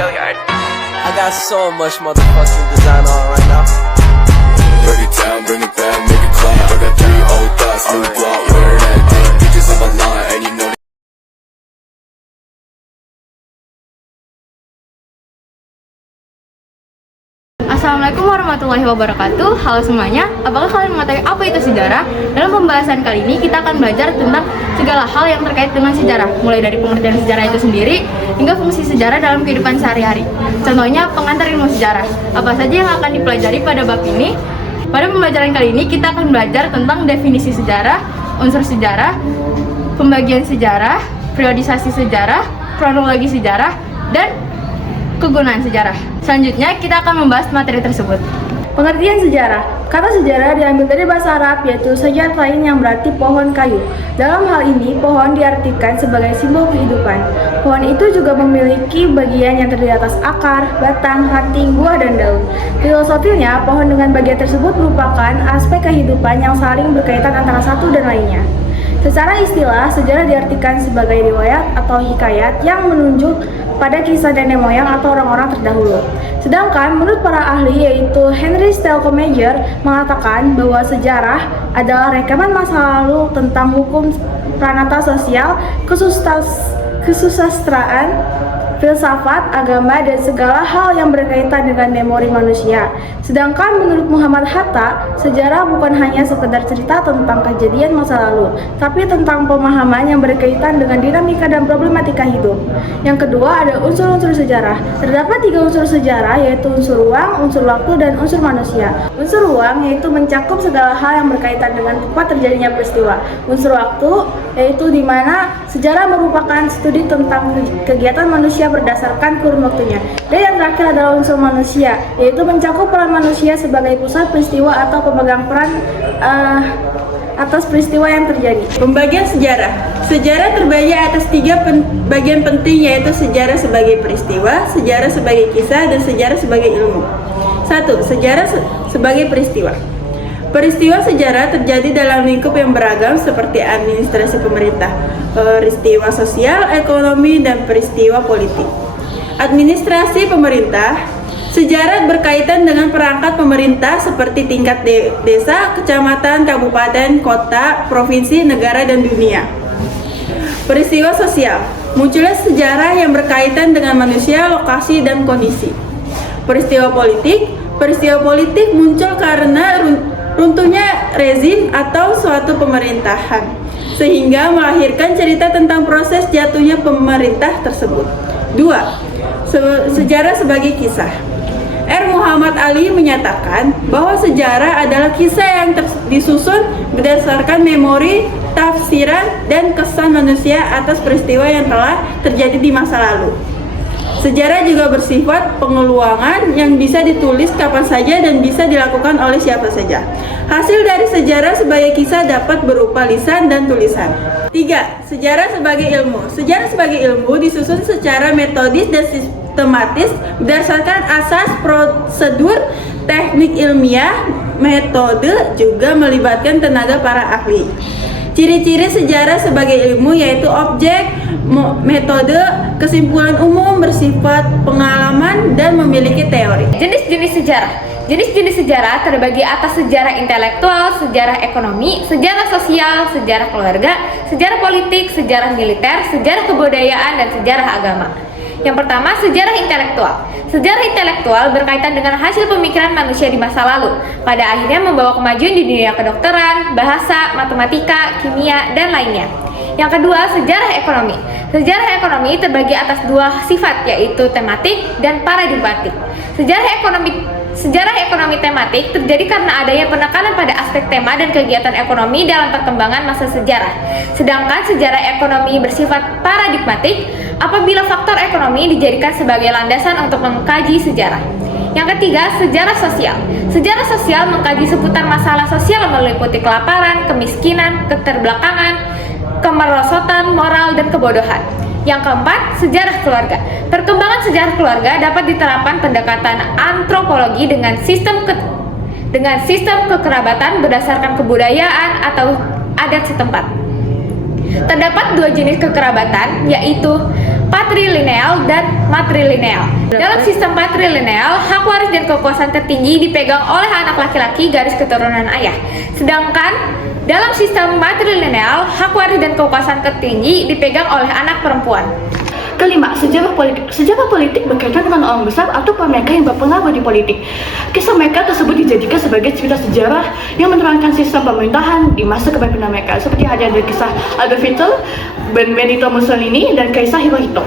I got so much motherfucking design on right now. Break it down, bring it back, make it clap. I got 3 old thoughts, new block, where that thing. Bitches on my line, and you know. Assalamualaikum warahmatullahi wabarakatuh. Halo semuanya, apakah kalian mengetahui apa itu sejarah? Dalam pembahasan kali ini kita akan belajar tentang segala hal yang terkait dengan sejarah, mulai dari pengertian sejarah itu sendiri hingga fungsi sejarah dalam kehidupan sehari-hari. Contohnya pengantar ilmu sejarah. Apa saja yang akan dipelajari pada bab ini? Pada pembelajaran kali ini kita akan belajar tentang definisi sejarah, unsur sejarah, pembagian sejarah, periodisasi sejarah, kronologi sejarah, dan kegunaan sejarah. Selanjutnya kita akan membahas materi tersebut. Pengertian sejarah. Kata sejarah diambil dari bahasa Arab, yaitu sajatain yang berarti pohon kayu. Dalam hal ini, pohon diartikan sebagai simbol kehidupan. Pohon itu juga memiliki bagian yang terdiri atas akar, batang, ranting, buah, dan daun. Filosofinya, pohon dengan bagian tersebut merupakan aspek kehidupan yang saling berkaitan antara satu dan lainnya. Secara istilah, sejarah diartikan sebagai riwayat atau hikayat yang menunjuk pada kisah nenek moyang atau orang-orang terdahulu. Sedangkan menurut para ahli, yaitu Henry Stelcomeyer, mengatakan bahwa sejarah adalah rekaman masa lalu tentang hukum pranata sosial, kesusastraan, filsafat, agama, dan segala hal yang berkaitan dengan memori manusia. Sedangkan menurut Muhammad Hatta, sejarah bukan hanya sekedar cerita tentang kejadian masa lalu, tapi tentang pemahaman yang berkaitan dengan dinamika dan problematika hidup. Yang kedua ada unsur-unsur sejarah. Terdapat 3 unsur sejarah, yaitu unsur ruang, unsur waktu, dan unsur manusia. Unsur ruang yaitu mencakup segala hal yang berkaitan dengan tempat terjadinya peristiwa. Unsur waktu yaitu di mana sejarah merupakan studi tentang kegiatan manusia berdasarkan kurun waktunya. Dan yang terakhir adalah unsur manusia, yaitu mencakup peran manusia sebagai pusat peristiwa atau pemegang peran atas peristiwa yang terjadi. Pembagian sejarah. Sejarah terbagi atas 3 bagian penting, yaitu sejarah sebagai peristiwa, sejarah sebagai kisah, dan sejarah sebagai ilmu. 1. Sejarah sebagai peristiwa. Peristiwa sejarah terjadi dalam lingkup yang beragam seperti administrasi pemerintah, peristiwa sosial, ekonomi, dan peristiwa politik. Administrasi pemerintah. Sejarah berkaitan dengan perangkat pemerintah seperti tingkat desa, kecamatan, kabupaten, kota, provinsi, negara, dan dunia. Peristiwa sosial. Munculnya sejarah yang berkaitan dengan manusia, lokasi, dan kondisi. Peristiwa politik. Peristiwa politik muncul karena runtuhnya rezim atau suatu pemerintahan, sehingga melahirkan cerita tentang proses jatuhnya pemerintah tersebut. 2. Sejarah sebagai kisah. R. Muhammad Ali menyatakan bahwa sejarah adalah kisah yang disusun berdasarkan memori, tafsiran, dan kesan manusia atas peristiwa yang telah terjadi di masa lalu. Sejarah juga bersifat pengeluangan yang bisa ditulis kapan saja dan bisa dilakukan oleh siapa saja. Hasil dari sejarah sebagai kisah dapat berupa lisan dan tulisan. 3. Sejarah sebagai ilmu. Sejarah sebagai ilmu disusun secara metodis dan sistematis berdasarkan asas, prosedur, teknik ilmiah, metode, juga melibatkan tenaga para ahli. Ciri-ciri sejarah sebagai ilmu yaitu objek, metode, kesimpulan umum, bersifat pengalaman, dan memiliki teori. Jenis-jenis sejarah. Jenis-jenis sejarah terbagi atas sejarah intelektual, sejarah ekonomi, sejarah sosial, sejarah keluarga, sejarah politik, sejarah militer, sejarah kebudayaan, dan sejarah agama. Yang pertama, sejarah intelektual. Sejarah intelektual berkaitan dengan hasil pemikiran manusia di masa lalu, pada akhirnya membawa kemajuan di dunia kedokteran, bahasa, matematika, kimia, dan lainnya. Yang kedua, sejarah ekonomi. Sejarah ekonomi terbagi atas 2 sifat, yaitu tematik dan paradigmatik. Sejarah ekonomi tematik terjadi karena adanya penekanan pada aspek tema dan kegiatan ekonomi dalam perkembangan masa sejarah. Sedangkan sejarah ekonomi bersifat paradigmatik apabila faktor ekonomi dijadikan sebagai landasan untuk mengkaji sejarah. Yang ketiga, sejarah sosial. Sejarah sosial mengkaji seputar masalah sosial meliputi kelaparan, kemiskinan, keterbelakangan, kemerosotan, moral, dan kebodohan. Yang keempat, sejarah keluarga. Perkembangan sejarah keluarga dapat diterapkan pendekatan antropologi dengan sistem kekerabatan berdasarkan kebudayaan atau adat setempat. Terdapat 2 jenis kekerabatan, yaitu patrilineal dan matrilineal. Dalam sistem patrilineal, hak waris dan kekuasaan tertinggi dipegang oleh anak laki-laki garis keturunan ayah. Sedangkan dalam sistem matrilineal, hak waris dan kekuasaan tertinggi dipegang oleh anak perempuan. Kelima, sejarah politik. Sejarah politik berkaitan dengan orang besar atau mereka yang berpengaruh di politik. Kisah mereka tersebut dijadikan sebagai cerita sejarah yang menerangkan sistem pemerintahan di masa kepemimpinan mereka, seperti halnya dari kisah Adolf Hitler, Benito Mussolini, dan Kaisar Hirohito.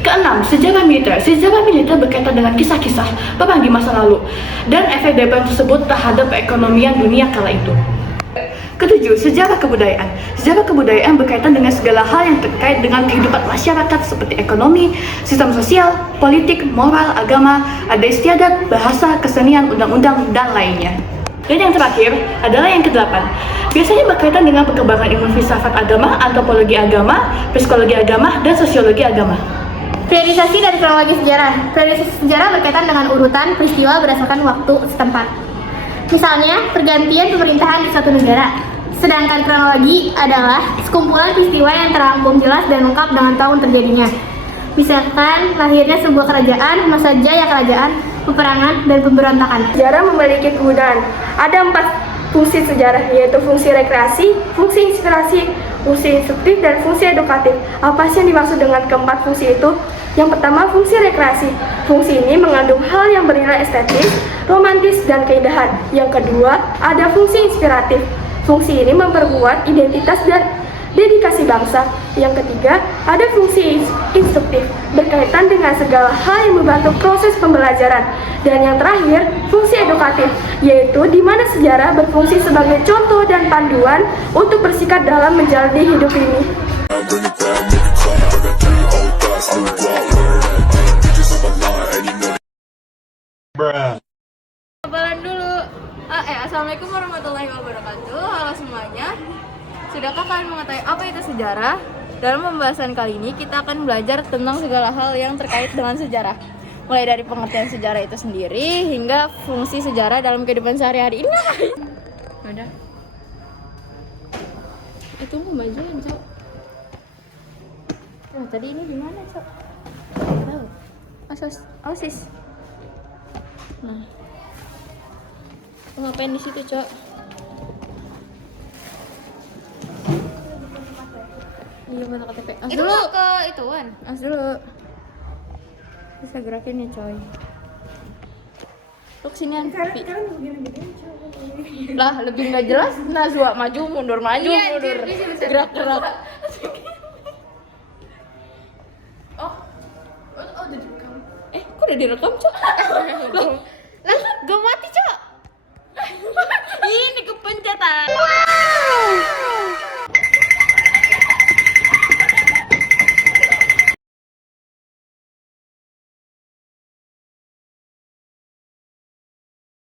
Keenam, sejarah militer. Sejarah militer berkaitan dengan kisah-kisah perang di masa lalu dan efek dari perang tersebut terhadap perekonomian dunia kala itu. Ketujuh, sejarah kebudayaan. Sejarah kebudayaan berkaitan dengan segala hal yang terkait dengan kehidupan masyarakat seperti ekonomi, sistem sosial, politik, moral, agama, adat istiadat, bahasa, kesenian, undang-undang, dan lainnya. Dan yang terakhir adalah yang kedelapan. Biasanya berkaitan dengan perkembangan ilmu filsafat agama, antropologi agama, psikologi agama, dan sosiologi agama. Priorisasi dan kronologi sejarah. Priorisasi sejarah berkaitan dengan urutan peristiwa berdasarkan waktu setempat. Misalnya, pergantian pemerintahan di suatu negara. Sedangkan kronologi adalah sekumpulan peristiwa yang terangkum jelas dan lengkap dengan tahun terjadinya. Misalkan, lahirnya sebuah kerajaan, masa jaya kerajaan, peperangan, dan pemberontakan. Sejarah memiliki kegunaan. Ada 4 fungsi sejarah, yaitu fungsi rekreasi, fungsi inspirasi, fungsi instruktif, dan fungsi edukatif. Apa sih yang dimaksud dengan keempat fungsi itu? Yang pertama, fungsi rekreasi. Fungsi ini mengandung hal yang bernilai estetis, romantis, dan keindahan. Yang kedua, ada fungsi inspiratif. Fungsi ini memperkuat identitas dan dedikasi bangsa. Yang ketiga, ada fungsi instruktif, berkaitan dengan segala hal yang membantu proses pembelajaran. Dan yang terakhir, fungsi edukatif, yaitu di mana sejarah berfungsi sebagai contoh dan panduan untuk bersikap dalam menjalani hidup ini. Bring it back, make it clap. I got 3 old thoughts, new block, where that thing. Bitches on my line, and you know Kenalan dulu. Assalamualaikum warahmatullahi wabarakatuh. Halo semuanya. Sudahkah kalian mengetahui apa itu sejarah? Dalam pembahasan kali ini kita akan belajar tentang segala hal yang terkait dengan sejarah. Mulai dari pengertian sejarah itu sendiri hingga fungsi sejarah dalam kehidupan sehari-hari. Udah. Itu pembagian, Cok. Nah, tadi ini gimana, Cok? Tahu. OSIS. Nah. Lu ngapain di situ, Cok? Iya, foto KTP. Itu dulu ke ituan. Dulu. Bisa gerakin nih, coy. Lu kesinian. Lah, lebih nggak jelas. Nazwa maju mundur. Gerak. Oh, udah direkam. Kok udah direkam, Cok?